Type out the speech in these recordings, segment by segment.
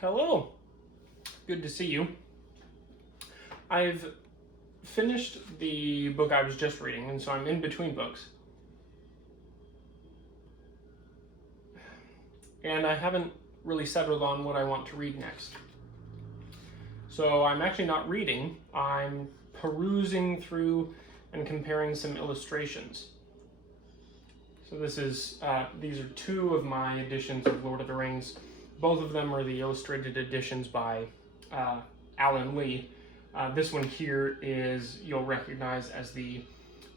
Hello, good to see you. I've finished the book I was just reading, and so I'm in between books. And I haven't really settled on what I want to read next. So I'm actually not reading, I'm perusing through and comparing some illustrations. So these are two of my editions of Lord of the Rings. Both of them are the illustrated editions by Alan Lee. This one here is, you'll recognize as the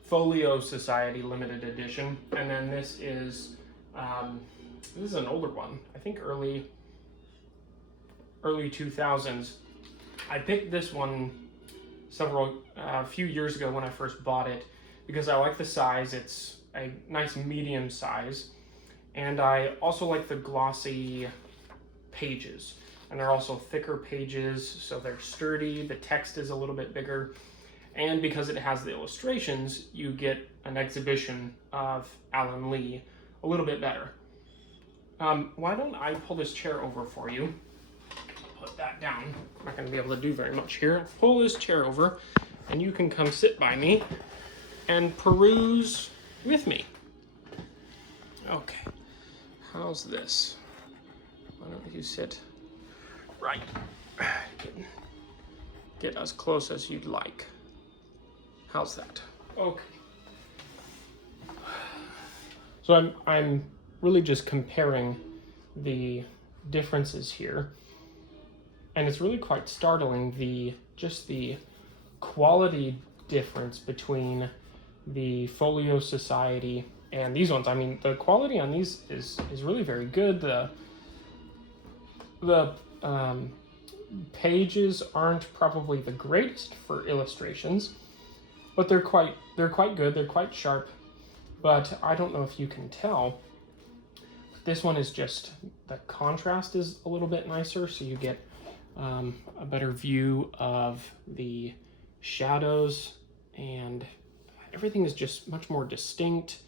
Folio Society limited edition, and then this is an older one. I think early 2000s. I picked this one a few years ago when I first bought it because I like the size. It's a nice medium size, and I also like the glossy pages, and they're also thicker pages, so they're sturdy. The text is a little bit bigger, and because it has the illustrations, you get an exhibition of Alan Lee a little bit better. Why don't I pull this chair over for you? Put that down. I'm not going to be able to do very much here. Pull this chair over, and you can come sit by me and peruse with me. Okay, how's this? Why don't you sit right? Get as close as you'd like. How's that? Okay. So I'm really just comparing the differences here, and it's really quite startling, the quality difference between the Folio Society and these ones. I mean, the quality on these is really very good. The pages aren't probably the greatest for illustrations, but they're quite good. They're quite sharp. But I don't know if you can tell, this one is just, the contrast is a little bit nicer, so you get a better view of the shadows, and everything is just much more distinct.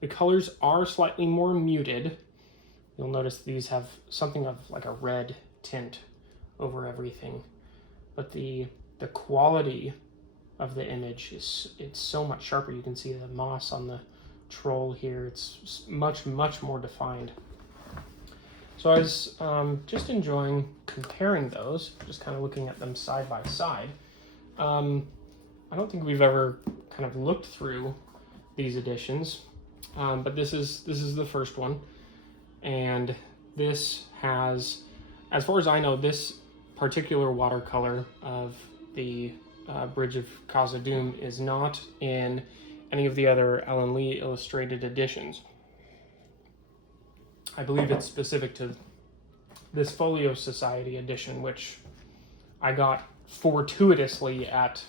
The colors are slightly more muted. You'll notice these have something of like a red tint over everything, but the quality of the image it's so much sharper. You can see the moss on the troll here. It's much more defined. So I was just enjoying comparing those, just kind of looking at them side by side. I don't think we've ever kind of looked through these editions, but this is the first one, and this has, as far as I know, this particular watercolor of the Bridge of Khazad-dûm is not in any of the other Alan Lee illustrated editions. I believe it's specific to this Folio Society edition, which I got fortuitously at,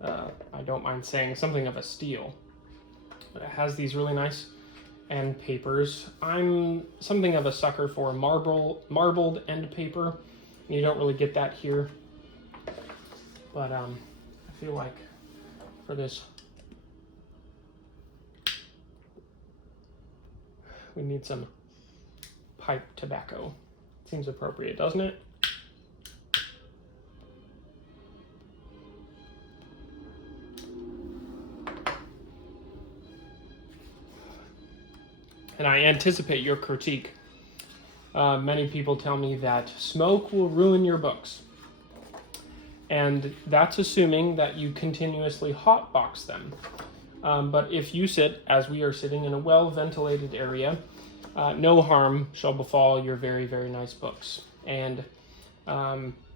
I don't mind saying, something of a steal. But it has these really nice end papers. I'm something of a sucker for marbled end paper. You don't really get that here. But I feel like for this, we need some pipe tobacco. Seems appropriate, doesn't it? And I anticipate your critique. Many people tell me that smoke will ruin your books. And that's assuming that you continuously hotbox them. But if you sit, as we are sitting, in a well-ventilated area, no harm shall befall your very nice books. And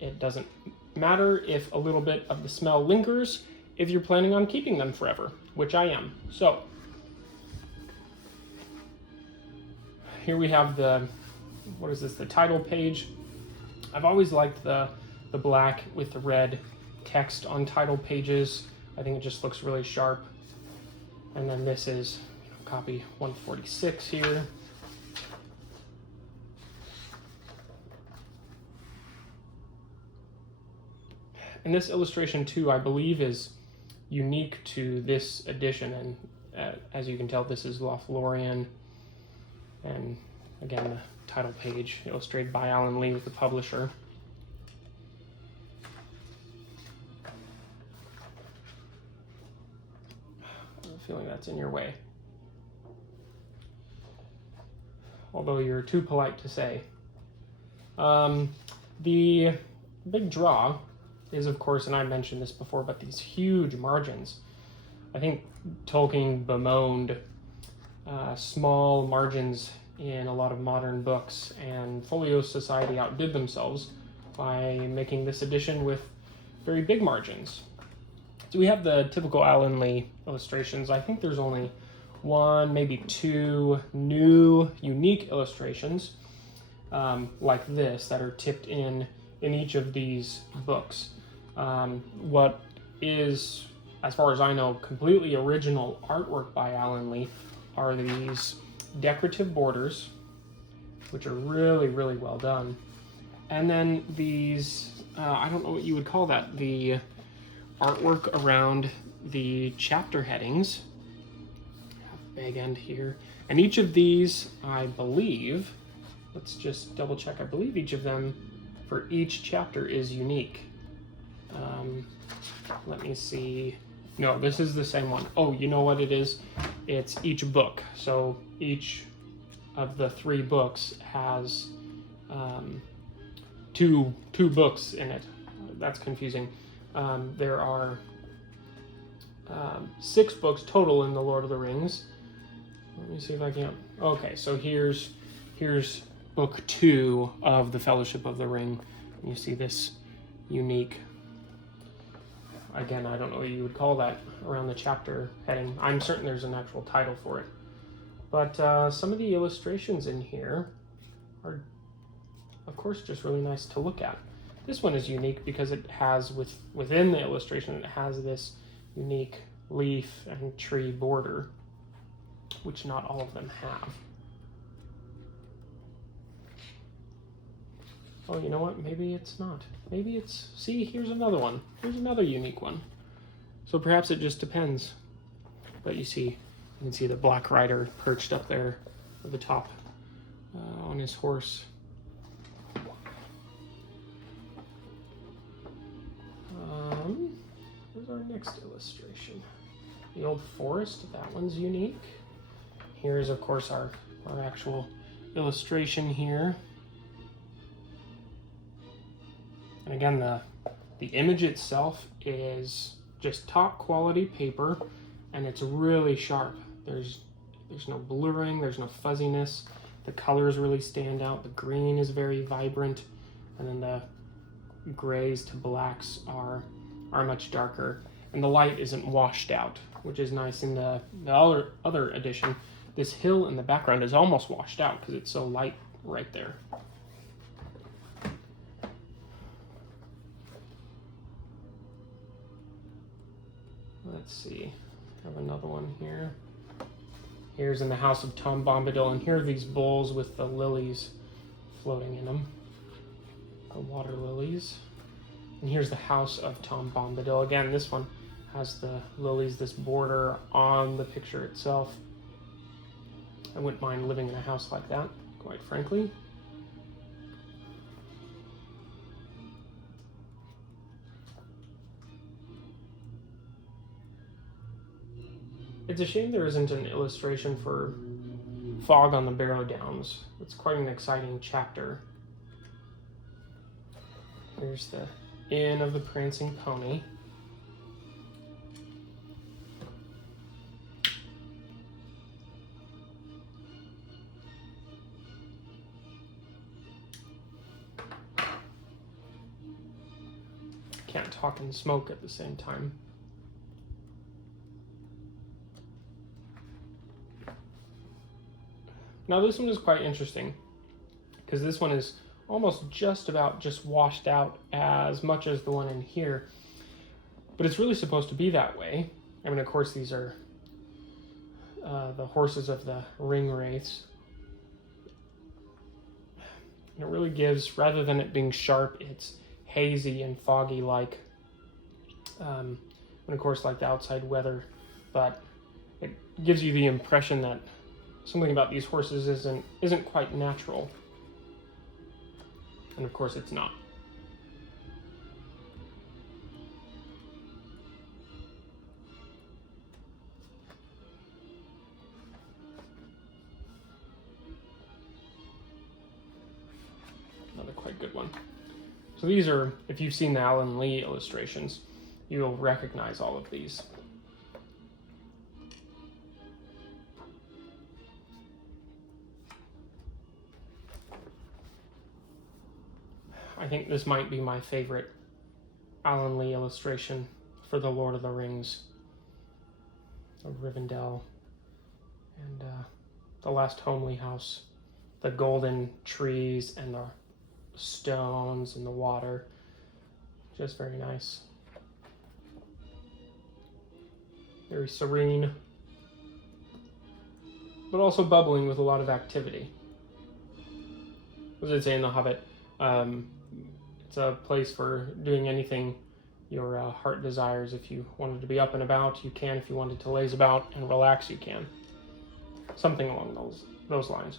it doesn't matter if a little bit of the smell lingers, if you're planning on keeping them forever, which I am. So, here we have the title page. I've always liked the black with the red text on title pages. I think it just looks really sharp. And then this is copy 146 here. And this illustration too, I believe, is unique to this edition. And as you can tell, this is Lothlorien. And again, the title page illustrated by Alan Lee with the publisher. I have a feeling that's in your way. Although you're too polite to say. The big draw is, of course, and I mentioned this before, but these huge margins. I think Tolkien bemoaned small margins in a lot of modern books, and Folio Society outdid themselves by making this edition with very big margins. So we have the typical Alan Lee illustrations. I think there's only one, maybe two new, unique illustrations like this that are tipped in each of these books. What is, as far as I know, completely original artwork by Alan Lee are these decorative borders, which are really, really well done. And then these, I don't know what you would call that, the artwork around the chapter headings. Big end here. And each of these, I believe, let's just double check, I believe each of them for each chapter is unique. Let me see. No, this is the same one. Oh, you know what it is? It's each book. So each of the 3 books has two books in it. That's confusing. There are 6 books total in the Lord of the Rings. Let me see if I can. Okay, so here's book 2 of the Fellowship of the Ring. You see this unique, again, I don't know what you would call that around the chapter heading. I'm certain there's an actual title for it. But some of the illustrations in here are, of course, just really nice to look at. This one is unique because it has, within the illustration, it has this unique leaf and tree border, which not all of them have. Oh, you know what? Maybe it's not. Maybe it's, see, here's another one. Here's another unique one. So perhaps it just depends. But you can see the Black Rider perched up there at the top on his horse. Here's our next illustration. The Old Forest, that one's unique. Here's, of course, our actual illustration here. And again, the image itself is just top quality paper, and it's really sharp. There's no blurring, there's no fuzziness. The colors really stand out. The green is very vibrant, and then the grays to blacks are much darker. And the light isn't washed out, which is nice. In the other edition, this hill in the background is almost washed out because it's so light right there. Let's see, I have another one here. Here's in the house of Tom Bombadil, and here are these bowls with the lilies floating in them, the water lilies. And here's the house of Tom Bombadil. Again, this one has the lilies, this border on the picture itself. I wouldn't mind living in a house like that, quite frankly. It's a shame there isn't an illustration for Fog on the Barrow Downs. It's quite an exciting chapter. Here's the Inn of the Prancing Pony. Can't talk and smoke at the same time. Now this one is quite interesting because this one is almost just washed out as much as the one in here, but it's really supposed to be that way. I mean, of course, these are the horses of the ring wraiths. And it really gives, rather than it being sharp, it's hazy and foggy like, and of course like the outside weather, but it gives you the impression that something about these horses isn't quite natural. And of course it's not. Another quite good one. So these are, if you've seen the Alan Lee illustrations, you'll recognize all of these. I think this might be my favorite Alan Lee illustration for the Lord of the Rings of Rivendell and the last homely house. The golden trees and the stones and the water. Just very nice. Very serene, but also bubbling with a lot of activity. As I say in The Hobbit, it's a place for doing anything your heart desires. If you wanted to be up and about, you can. If you wanted to laze about and relax, you can. Something along those lines.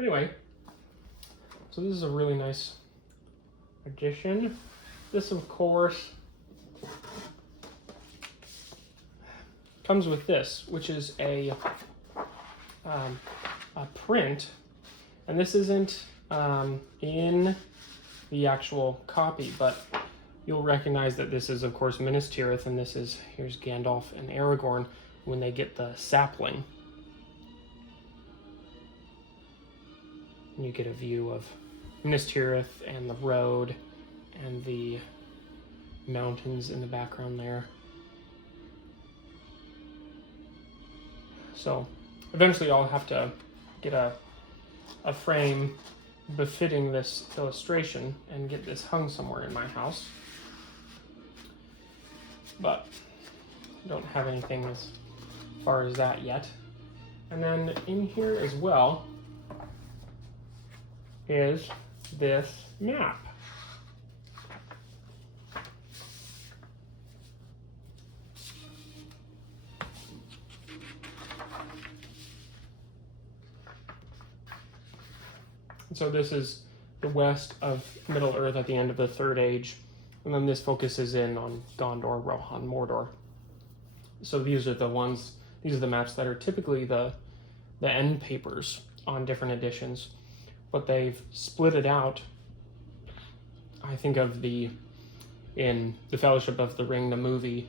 Anyway, so this is a really nice addition. This, of course, comes with this, which is a print, and this isn't in the actual copy, but you'll recognize that this is, of course, Minas Tirith, and here's Gandalf and Aragorn when they get the sapling. And you get a view of Minas Tirith and the road and the mountains in the background there. So eventually I'll have to get a frame befitting this illustration and get this hung somewhere in my house. But I don't have anything as far as that yet. And then in here as well is this map. So this is the west of Middle-earth at the end of the Third Age, and then this focuses in on Gondor, Rohan, Mordor. So these are the maps that are typically the end papers on different editions, but they've split it out. I think of in the Fellowship of the Ring, the movie,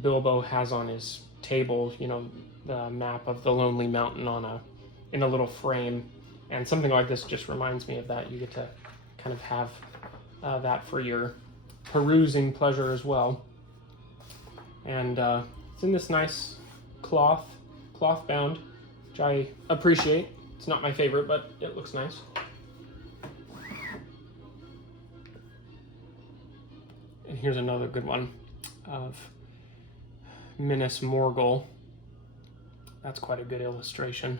Bilbo has on his table, the map of the Lonely Mountain in a little frame. And something like this just reminds me of that. You get to kind of have that for your perusing pleasure as well. And it's in this nice cloth bound, which I appreciate. It's not my favorite, but it looks nice. And here's another good one of Minas Morgul. That's quite a good illustration.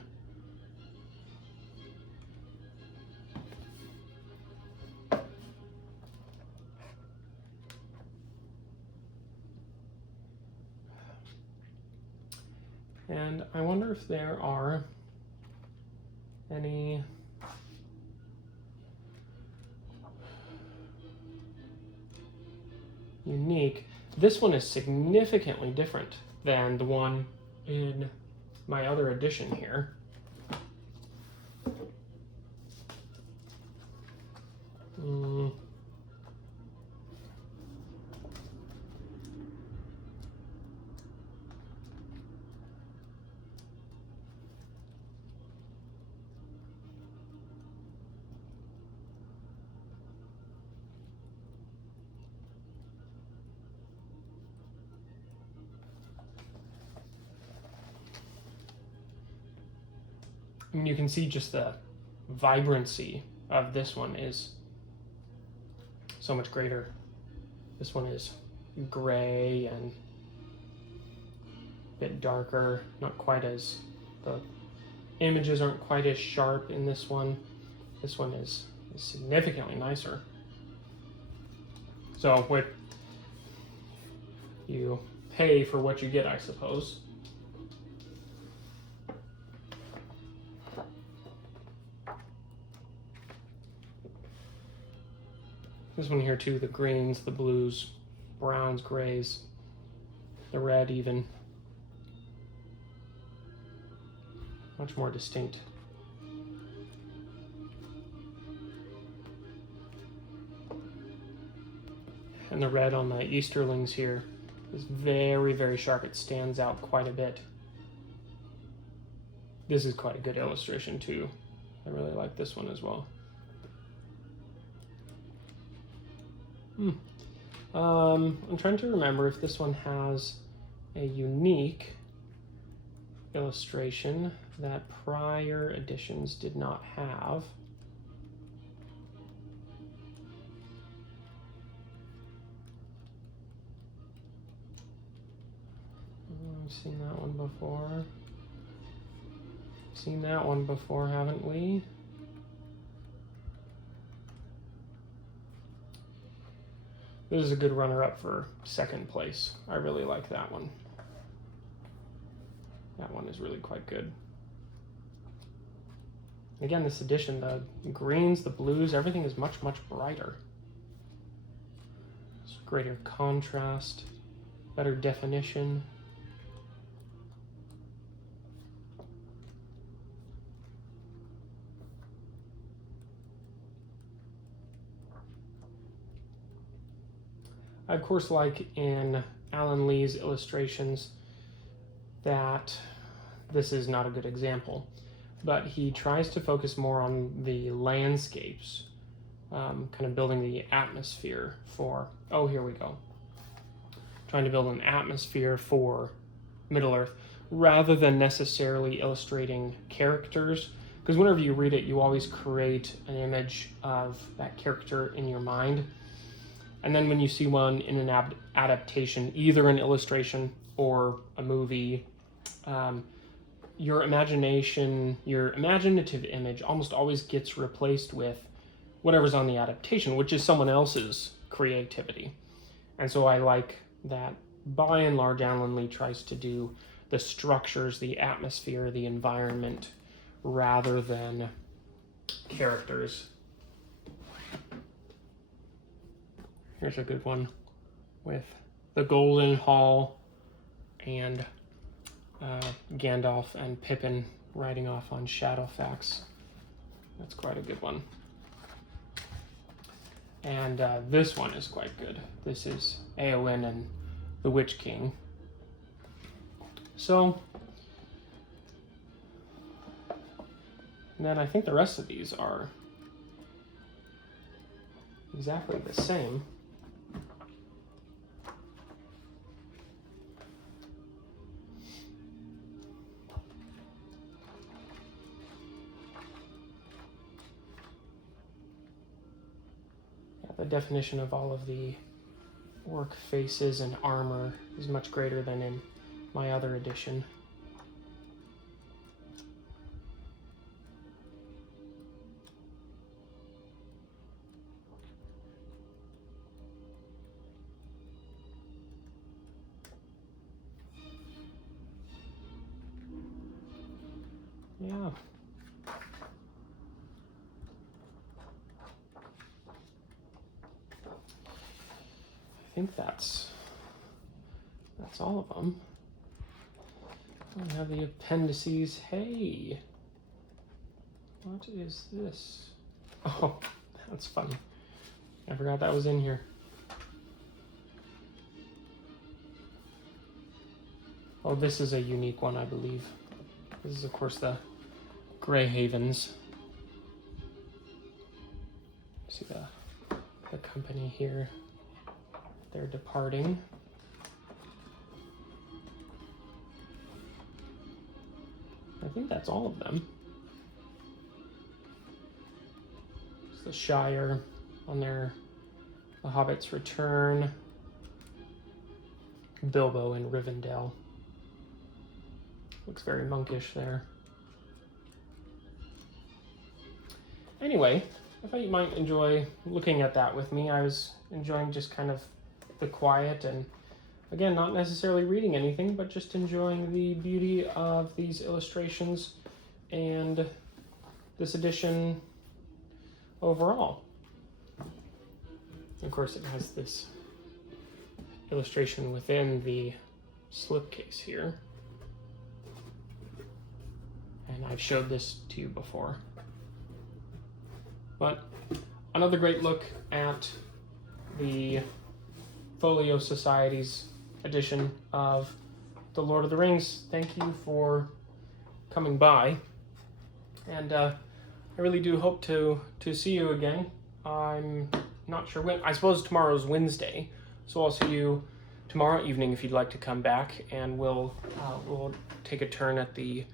And I wonder if there are any unique. This one is significantly different than the one in my other edition here. I mean, you can see just the vibrancy of this one is so much greater. This one is gray and bit darker, not quite as, the images aren't quite as sharp in this one. This one is significantly nicer. So with, you pay for what you get, I suppose. This one here too, the greens, the blues, browns, grays, the red even. Much more distinct. And the red on the Easterlings here is very, very sharp. It stands out quite a bit. This is quite a good illustration too. I really like this one as well. I'm trying to remember if this one has a unique illustration that prior editions did not have. We've seen that one before. Seen that one before, haven't we? This is a good runner-up for second place. I really like that one. That one is really quite good. Again, this edition, the greens, the blues, everything is much, much brighter. It's greater contrast, better definition. I, of course, like in Alan Lee's illustrations that this is not a good example, but he tries to focus more on the landscapes, kind of building the atmosphere for, oh, here we go. Trying to build an atmosphere for Middle-earth rather than necessarily illustrating characters, because whenever you read it, you always create an image of that character in your mind. And then when you see one in an adaptation, either an illustration or a movie, your imagination, your imaginative image almost always gets replaced with whatever's on the adaptation, which is someone else's creativity. And so I like that, by and large, Alan Lee tries to do the structures, the atmosphere, the environment, rather than characters. Here's a good one with the Golden Hall and Gandalf and Pippin riding off on Shadowfax. That's quite a good one. And this one is quite good. This is Eowyn and the Witch King. So, and then I think the rest of these are exactly the same. The definition of all of the orc faces and armor is much greater than in my other edition. Yeah. I think that's all of them. I have the appendices. Hey, what is this? Oh, that's funny. I forgot that was in here. Oh, this is a unique one, I believe. This is, of course, the Grey Havens. See the company here. They're departing. I think that's all of them. It's the Shire on their The Hobbit's Return. Bilbo in Rivendell. Looks very monkish there. Anyway, I thought you might enjoy looking at that with me. I was enjoying just kind of the quiet and, again, not necessarily reading anything, but just enjoying the beauty of these illustrations and this edition overall. Of course, it has this illustration within the slipcase here. And I've showed this to you before. But another great look at the Folio Society's edition of The Lord of the Rings. Thank you for coming by. And I really do hope to see you again. I'm not sure when. I suppose tomorrow's Wednesday, so I'll see you tomorrow evening if you'd like to come back, and we'll take a turn at the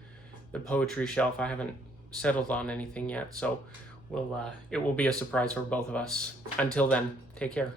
poetry shelf. I haven't settled on anything yet, so it will be a surprise for both of us. Until then, take care.